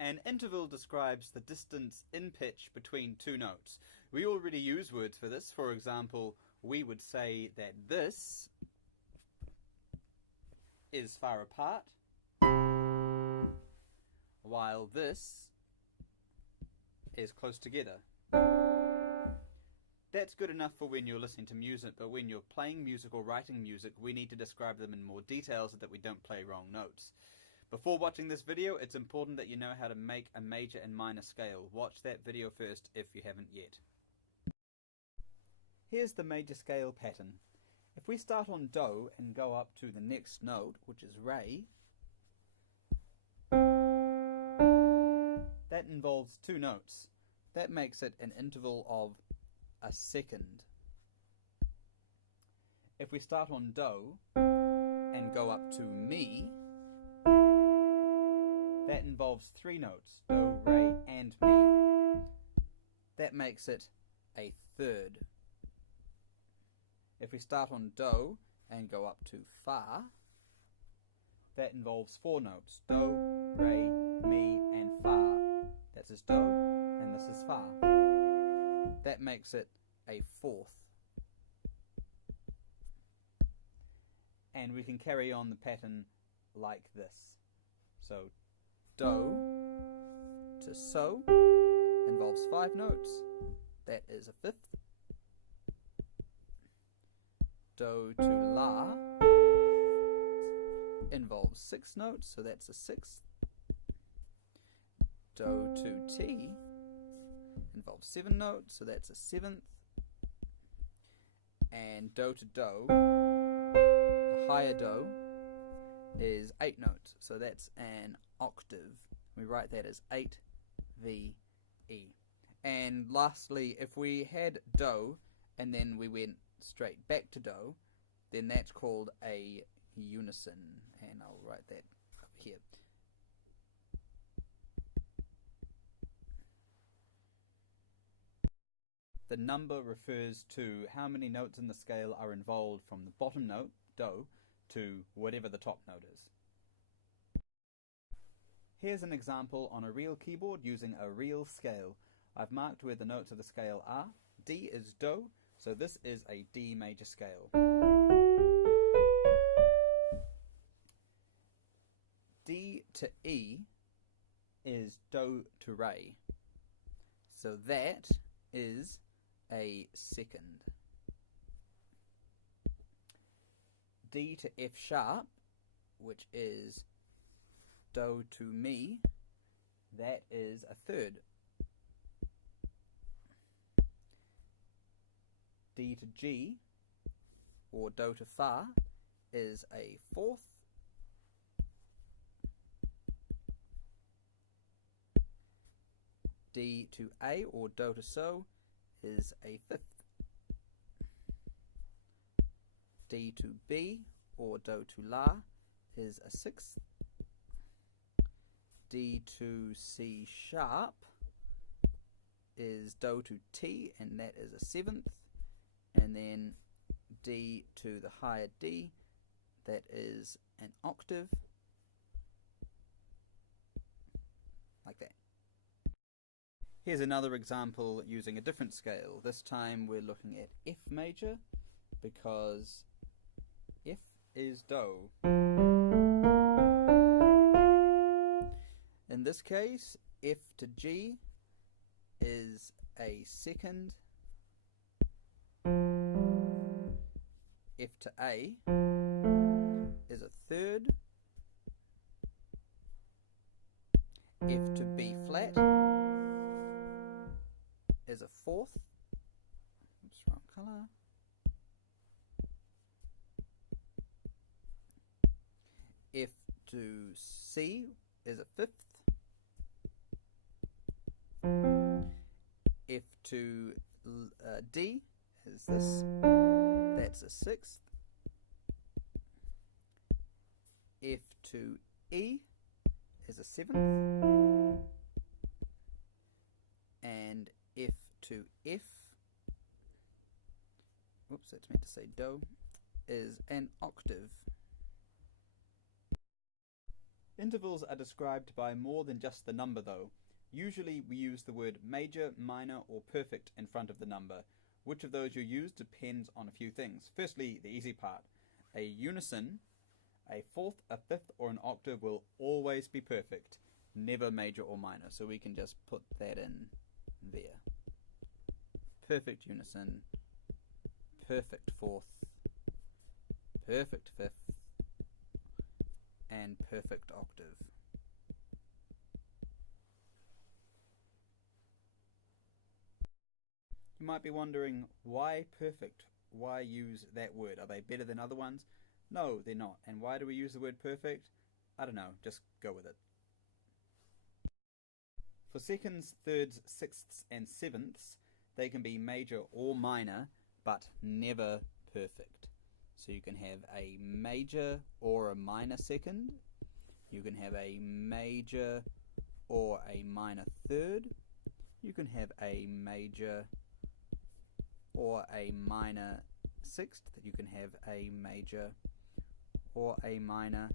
An interval describes the distance in pitch between two notes. We already use words for this. For example, we would say that this is far apart, while this is close together. That's good enough for when you're listening to music, but when you're playing music or writing music, we need to describe them in more detail so that we don't play wrong notes. Before watching this video, it's important that you know how to make a major and minor scale. Watch that video first if you haven't yet. Here's the major scale pattern. If we start on Do and go up to the next note, which is Re, that involves two notes. That makes it an interval of a second. If we start on Do and go up to Mi, that involves three notes, Do, Re, and Mi. That makes it a third. If we start on Do and go up to Fa, that involves four notes, Do, Re, Mi, and Fa. That's is Do, and this is Fa. That makes it a fourth. And we can carry on the pattern like this. So, Do to So involves five notes. That is a fifth. Do to La involves six notes, so that's a sixth. Do to Ti involves seven notes, so that's a seventh. And Do to Do, the higher Do, is eight notes, so that's an octave. We write that as 8 VE. And lastly, if we had Do and then we went straight back to Do, then that's called a unison, and I'll write that over here. The number refers to how many notes in the scale are involved from the bottom note, Do, to whatever the top note is. Here's an example on a real keyboard using a real scale. I've marked where the notes of the scale are. D is Do, so this is a D major scale. D to E is Do to Re, so that is a second. D to F sharp, which is Do to Mi, that is a third. D to G, or Do to Fa, is a fourth. D to A, or Do to So, is a fifth. D to B, or Do to La, is a sixth. D to C sharp is Do to T, and that is a seventh. And then D to the higher D, that is an octave, like that. Here's another example using a different scale. This time we're looking at F major, because F is Do. In this case, F to G is a second. F to A is a third. F to B flat is a fourth. Oops, wrong colour. F to C is a fifth. F to D is this. That's a sixth. F to E is a seventh. And F to F, whoops, that's meant to say Do, is an octave. Intervals are described by more than just the number though. Usually we use the word major, minor or perfect in front of the number. Which of those you use depends on a few things. Firstly, the easy part. A unison, a fourth, a fifth or an octave will always be perfect, never major or minor. So we can just put that in there. Perfect unison, perfect fourth, perfect fifth, and perfect octave. You might be wondering, why perfect? Why use that word? Are they better than other ones? No, they're not. And why do we use the word perfect? I don't know, just go with it. For seconds, thirds, sixths, and sevenths, they can be major or minor, but never perfect. So you can have a major or a minor second. You can have a major or a minor third. You can have a major or a minor sixth. You can have a major or a minor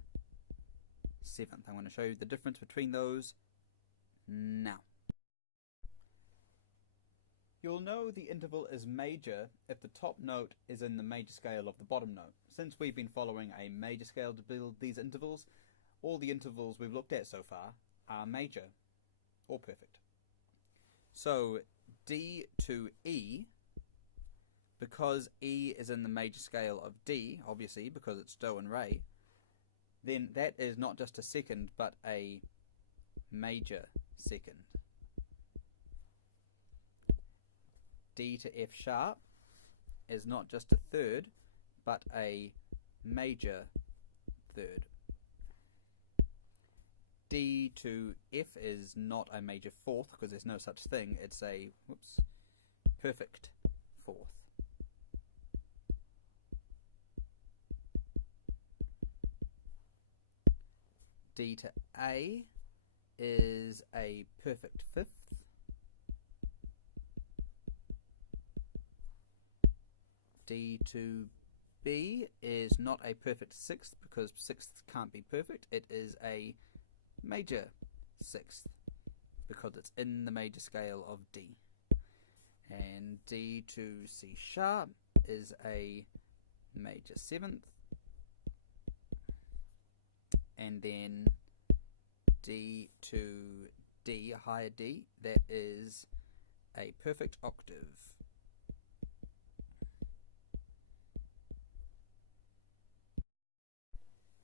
seventh. I'm going to show you the difference between those now. You'll know the interval is major if the top note is in the major scale of the bottom note. Since we've been following a major scale to build these intervals, all the intervals we've looked at so far are major or perfect. So D to E, because E is in the major scale of D, obviously because it's Do and Re, then that is not just a second but a major second. D to F sharp is not just a third but a major third. D to F is not a major fourth because there's no such thing, it's a perfect fourth. D to A is a perfect fifth. D to B is not a perfect sixth because sixths can't be perfect. It is a major sixth because it's in the major scale of D. And D to C sharp is a major seventh. And then D to D, higher D, that is a perfect octave.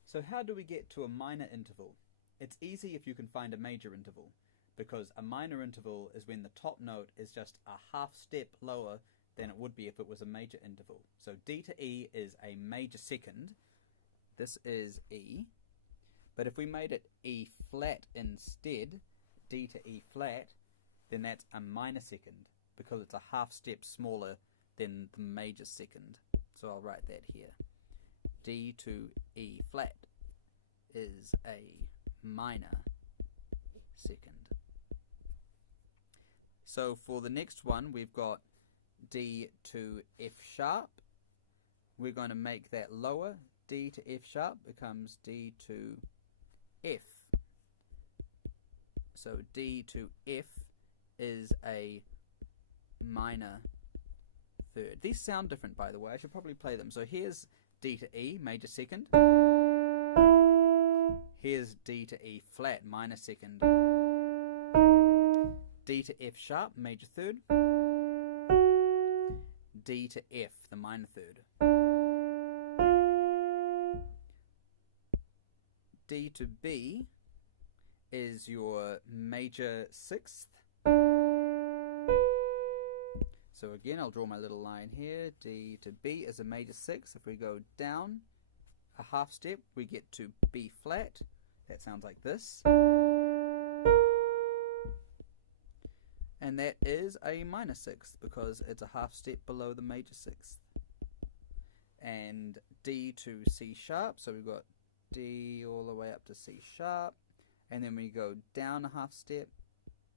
So how do we get to a minor interval? It's easy if you can find a major interval, because a minor interval is when the top note is just a half step lower than it would be if it was a major interval. So D to E is a major second. This is E. But if we made it E flat instead, D to E flat, then that's a minor second because it's a half step smaller than the major second. So I'll write that here. D to E flat is a minor second. So for the next one, we've got D to F sharp. We're going to make that lower. D to F sharp becomes D to F. So D to F is a minor third. These sound different, by the way. I should probably play them. So here's D to E, major second. Here's D to E flat, minor second. D to F sharp, major third. D to F, the minor third. D to B is your major sixth. So again, I'll draw my little line here. D to B is a major sixth. If we go down a half step, we get to B flat. That sounds like this. And that is a minor sixth because it's a half step below the major sixth. And D to C sharp, so we've got D all the way up to C sharp, and then we go down a half step,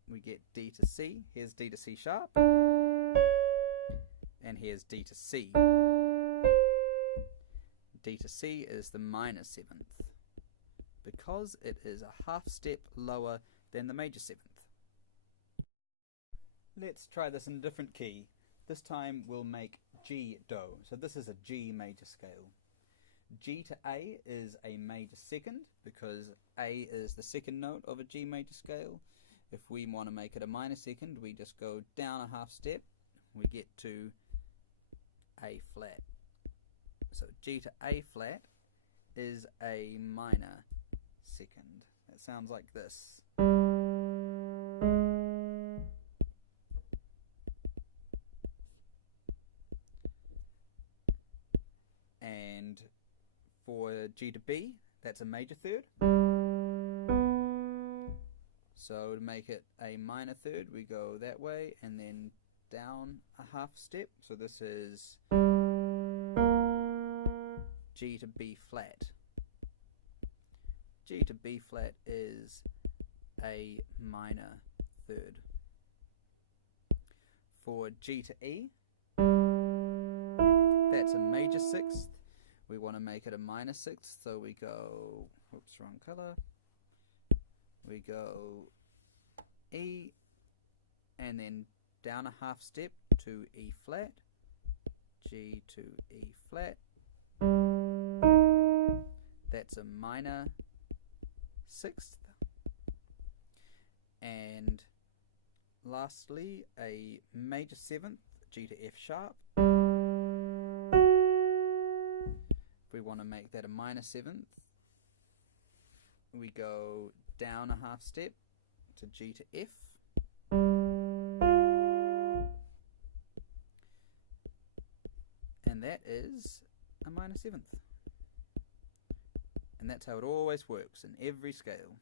we get D to C. Here's D to C sharp, and here's D to C. D to C is the minor seventh because it is a half step lower than the major 7th. Let's try this in a different key. This time we'll make G Do. So this is a G major scale. G to A is a major 2nd because A is the 2nd note of a G major scale. If we want to make it a minor 2nd, we just go down a half step, we get to A flat. So G to A flat is a minor 2nd. It sounds like this. And for G to B, that's a major 3rd. So to make it a minor 3rd, we go that way and then down a half step. So this is G to B flat. G to B flat is a minor 3rd. For G to E, that's a major 6th. We want to make it a minor 6th, so we go, oops, wrong color. We go E and then down a half step to E flat, G to E flat. That's a minor 6th. And lastly, a major 7th, G to F sharp. If we want to make that a minor 7th, we go down a half step to G to F. And that is a minor 7th. And that's how it always works in every scale.